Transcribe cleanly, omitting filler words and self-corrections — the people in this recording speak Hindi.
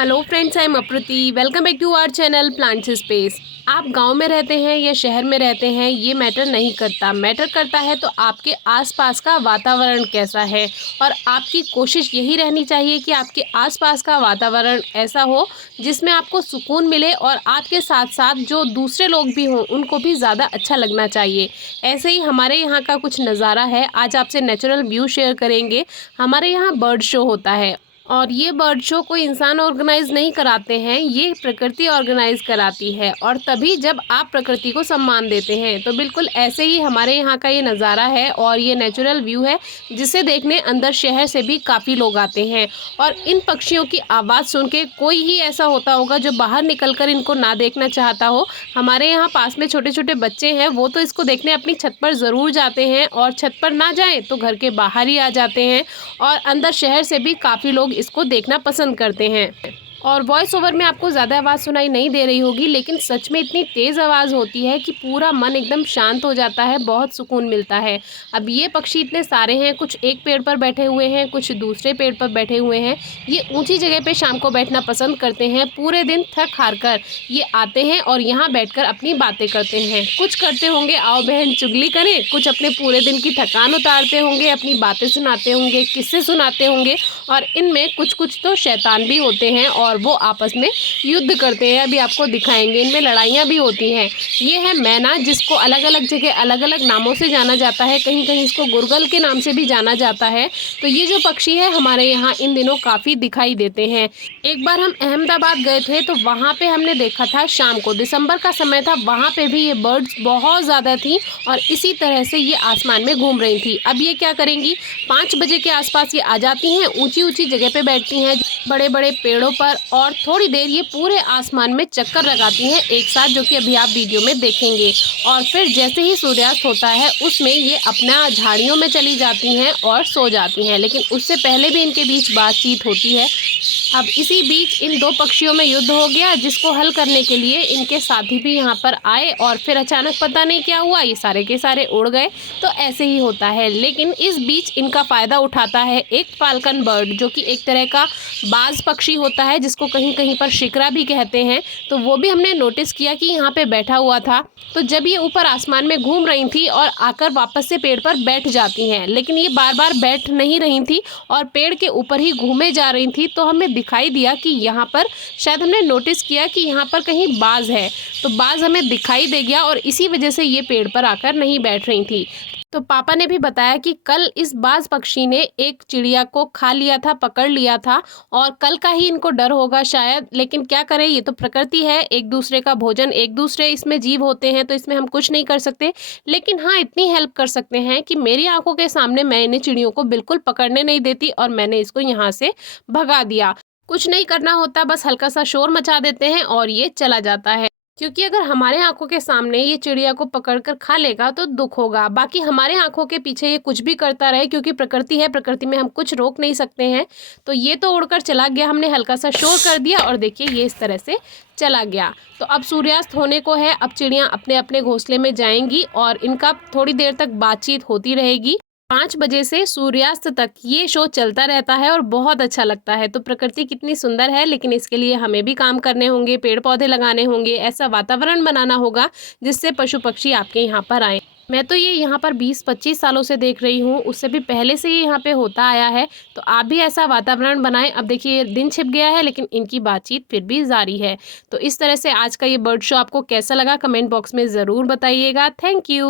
हेलो फ्रेंड्स, आई एम अप्रति। Welcome back to our channel plants space. आप गांव में रहते हैं या शहर में रहते हैं, ये मैटर नहीं करता। मैटर करता है तो आपके आसपास का वातावरण कैसा है। और आपकी कोशिश यही रहनी चाहिए कि आपके आसपास का वातावरण ऐसा हो जिसमें आपको सुकून मिले और आपके साथ साथ जो दूसरे लोग भी हों उनको भी ज़्यादा अच्छा लगना चाहिए। ऐसे ही हमारे यहाँ का कुछ नज़ारा है। आज आपसे नेचुरल व्यू शेयर करेंगे। हमारे यहाँ बर्ड शो होता है और ये बर्ड शो कोई इंसान ऑर्गेनाइज नहीं कराते हैं, ये प्रकृति ऑर्गेनाइज कराती है। और तभी जब आप प्रकृति को सम्मान देते हैं तो बिल्कुल ऐसे ही हमारे यहाँ का ये नज़ारा है और ये नेचुरल व्यू है जिसे देखने अंदर शहर से भी काफ़ी लोग आते हैं। और इन पक्षियों की आवाज़ सुन के कोई ही ऐसा होता होगा जो बाहर निकल कर इनको ना देखना चाहता हो। हमारे यहाँ पास में छोटे छोटे बच्चे हैं, वो तो इसको देखने अपनी छत पर ज़रूर जाते हैं और छत पर ना जाएं तो घर के बाहर ही आ जाते हैं। और अंदर शहर से भी काफ़ी लोग इसको देखना पसंद करते हैं। और वॉइस ओवर में आपको ज़्यादा आवाज़ सुनाई नहीं दे रही होगी, लेकिन सच में इतनी तेज़ आवाज़ होती है कि पूरा मन एकदम शांत हो जाता है, बहुत सुकून मिलता है। अब ये पक्षी इतने सारे हैं, कुछ एक पेड़ पर बैठे हुए हैं, कुछ दूसरे पेड़ पर बैठे हुए हैं। ये ऊंची जगह पे शाम को बैठना पसंद करते हैं। पूरे दिन थक हार कर ये आते हैं और यहाँ बैठकर अपनी बातें करते हैं। कुछ करते होंगे आओ बहन चुगली करें, कुछ अपने पूरे दिन की थकान उतारते होंगे, अपनी बातें सुनाते होंगे, किस्से सुनाते होंगे। और इनमें कुछ कुछ तो शैतान भी होते हैं और वो आपस में युद्ध करते हैं। अभी आपको दिखाएंगे, इनमें लड़ाइयाँ भी होती हैं। ये है मैना, जिसको अलग अलग जगह अलग अलग नामों से जाना जाता है। कहीं कहीं इसको गुरगल के नाम से भी जाना जाता है। तो ये जो पक्षी है हमारे यहाँ इन दिनों काफ़ी दिखाई देते हैं। एक बार हम अहमदाबाद गए थे तो वहाँ पे हमने देखा था शाम को, दिसंबर का समय था, वहाँ पे भी ये बर्ड्स बहुत ज़्यादा थी और इसी तरह से ये आसमान में घूम रही थी। अब ये क्या करेंगी, 5 बजे के आसपास ये आ जाती हैं, ऊंची ऊंची जगह पे बैठती हैं बड़े बड़े पेड़ों पर, और थोड़ी देर ये पूरे आसमान में चक्कर लगाती हैं एक साथ, जो कि अभी आप वीडियो में देखेंगे। और फिर जैसे ही सूर्यास्त होता है उसमें ये अपना झाड़ियों में चली जाती हैं और सो जाती हैं। लेकिन उससे पहले भी इनके बीच बातचीत होती है। अब इसी बीच इन दो पक्षियों में युद्ध हो गया, जिसको हल करने के लिए इनके साथी भी यहाँ पर आए और फिर अचानक पता नहीं क्या हुआ, ये सारे के सारे उड़ गए। तो ऐसे ही होता है। लेकिन इस बीच इनका फ़ायदा उठाता है एक फाल्कन बर्ड, जो कि एक तरह का बाज पक्षी होता है, जिसको कहीं कहीं पर शिकरा भी कहते हैं। तो वो भी हमने नोटिस किया कि यहाँ पे बैठा हुआ था। तो जब ये ऊपर आसमान में घूम रही थी और आकर वापस से पेड़ पर बैठ जाती हैं, लेकिन ये बार बार बैठ नहीं रही थी और पेड़ के ऊपर ही घूमे जा रही थी। तो हमें दिखाई दिया कि यहाँ पर शायद हमने नोटिस किया कि यहाँ पर कहीं बाज है, तो बाज हमें दिखाई दे गया और इसी वजह से ये पेड़ पर आकर नहीं बैठ रही थी। तो पापा ने भी बताया कि कल इस बाज पक्षी ने एक चिड़िया को खा लिया था, पकड़ लिया था, और कल का ही इनको डर होगा शायद। लेकिन क्या करें, ये तो प्रकृति है, एक दूसरे का भोजन, एक दूसरे इसमें जीव होते हैं, तो इसमें हम कुछ नहीं कर सकते। लेकिन हाँ, इतनी हेल्प कर सकते हैं कि मेरी आंखों के सामने मैं इन्हें चिड़ियों को बिल्कुल पकड़ने नहीं देती और मैंने इसको यहाँ से भगा दिया। कुछ नहीं करना होता, बस हल्का सा शोर मचा देते हैं और ये चला जाता है। क्योंकि अगर हमारे आंखों के सामने ये चिड़िया को पकड़कर खा लेगा तो दुख होगा। बाकी हमारे आंखों के पीछे ये कुछ भी करता रहे, क्योंकि प्रकृति है, प्रकृति में हम कुछ रोक नहीं सकते हैं। तो ये तो उड़कर चला गया, हमने हल्का सा शोर कर दिया और देखिए ये इस तरह से चला गया। तो अब सूर्यास्त होने को है, अब चिड़ियाँ अपने अपने घोंसले में जाएंगी और इनका थोड़ी देर तक बातचीत होती रहेगी। 5 बजे से सूर्यास्त तक ये शो चलता रहता है और बहुत अच्छा लगता है। तो प्रकृति कितनी सुंदर है, लेकिन इसके लिए हमें भी काम करने होंगे, पेड़ पौधे लगाने होंगे, ऐसा वातावरण बनाना होगा जिससे पशु पक्षी आपके यहाँ पर आएँ। मैं तो ये यहाँ पर 20-25 सालों से देख रही हूँ, उससे भी पहले से ये यहाँ पे होता आया है। तो आप भी ऐसा वातावरण बनाएं। अब देखिए दिन छिप गया है, लेकिन इनकी बातचीत फिर भी जारी है। तो इस तरह से आज का ये बर्ड शो आपको कैसा लगा, कमेंट बॉक्स में ज़रूर बताइएगा। Thank you.